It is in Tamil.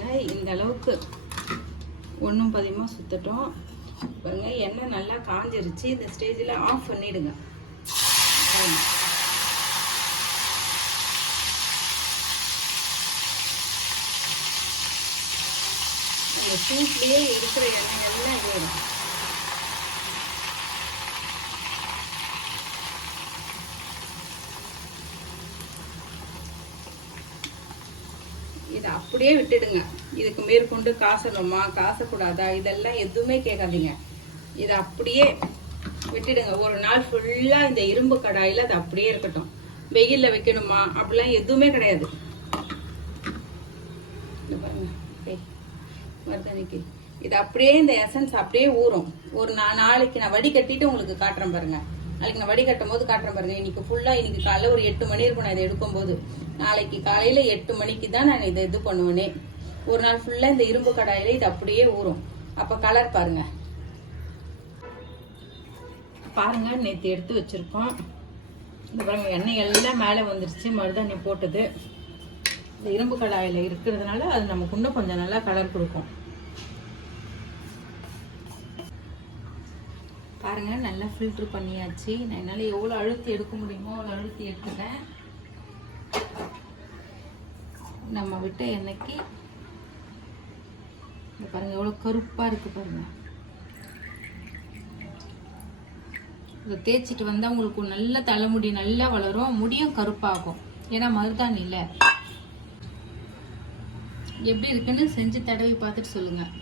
பாருங்க இந்த அளவுக்கு ஒன்றும் பதியமாக சுத்தட்டும். பாருங்க எண்ணெய் நல்லா காஞ்சிருச்சு. இந்த ஸ்டேஜில் ஆஃப் பண்ணிடுங்க. பாருங்க. சூப்லேயே இருக்கிற எண்ணெய் எல்லாம் வேணும் இதை அப்படியே விட்டுடுங்க. இதுக்கு மேற்கொண்டு காசணுமா? காசக்கூடாதா? இதெல்லாம் எதுவுமே கேட்காதீங்க. இதை அப்படியே விட்டுடுங்க. ஒரு நாள் ஃபுல்லாக இந்த இரும்பு கடாயில் அது அப்படியே இருக்கட்டும். வெயிலில் வைக்கணுமா? அப்படிலாம் எதுவுமே கிடையாது. இங்க பாருங்க. ஏய், இது அப்படியே இந்த எசன்ஸ் அப்படியே ஊறும். ஒரு நா நாளைக்கு நான் வடிகட்டிட்டு உங்களுக்கு காட்டுறேன் பாருங்க. நாளைக்கு நான் வடிகட்டும் போது காட்டுறேன் பாருங்க. இன்னைக்கு ஃபுல்லா இன்னைக்கு காலையில் ஒரு எட்டு மணி இருக்கும் நான் இதை எடுக்கும்போது. நாளைக்கு காலையில எட்டு மணிக்கு தான் நான் இதை இது பண்ணுவேனே. ஒரு நாள் ஃபுல்லா இந்த இரும்பு கடாயில இது அப்படியே ஊறும். அப்ப கலர் பாருங்க. பாருங்க நேற்று எடுத்து வச்சிருக்கோம். இந்த பாருங்க எண்ணெய் எல்லாம் மேலே வந்துருச்சு. மருதாணி போட்டது. இந்த இரும்பு கடாயில் இருக்கிறதுனால அது நமக்கு இன்னும் கொஞ்சம் நல்லா கலர் கொடுக்கும். பாருங்க நல்லா ஃபில்ட்ரு பண்ணியாச்சு. நான் என்னால் எவ்வளோ அழுத்தி எடுக்க முடியுமோ அவ்வளோ அழுத்தி எடுத்துட்டேன். நம்ம விட்ட எண்ணெய்க்கு இந்த பாருங்க எவ்வளோ கருப்பாக இருக்கு பாருங்க. இதை தேய்ச்சிட்டு வந்தால் உங்களுக்கு நல்ல தலைமுடி நல்லா வளரும். முடியும் கருப்பாகும். ஏன்னா மருதான் இல்லை. எப்படி இருக்குன்னு செஞ்சு தடவி பார்த்துட்டு சொல்லுங்கள்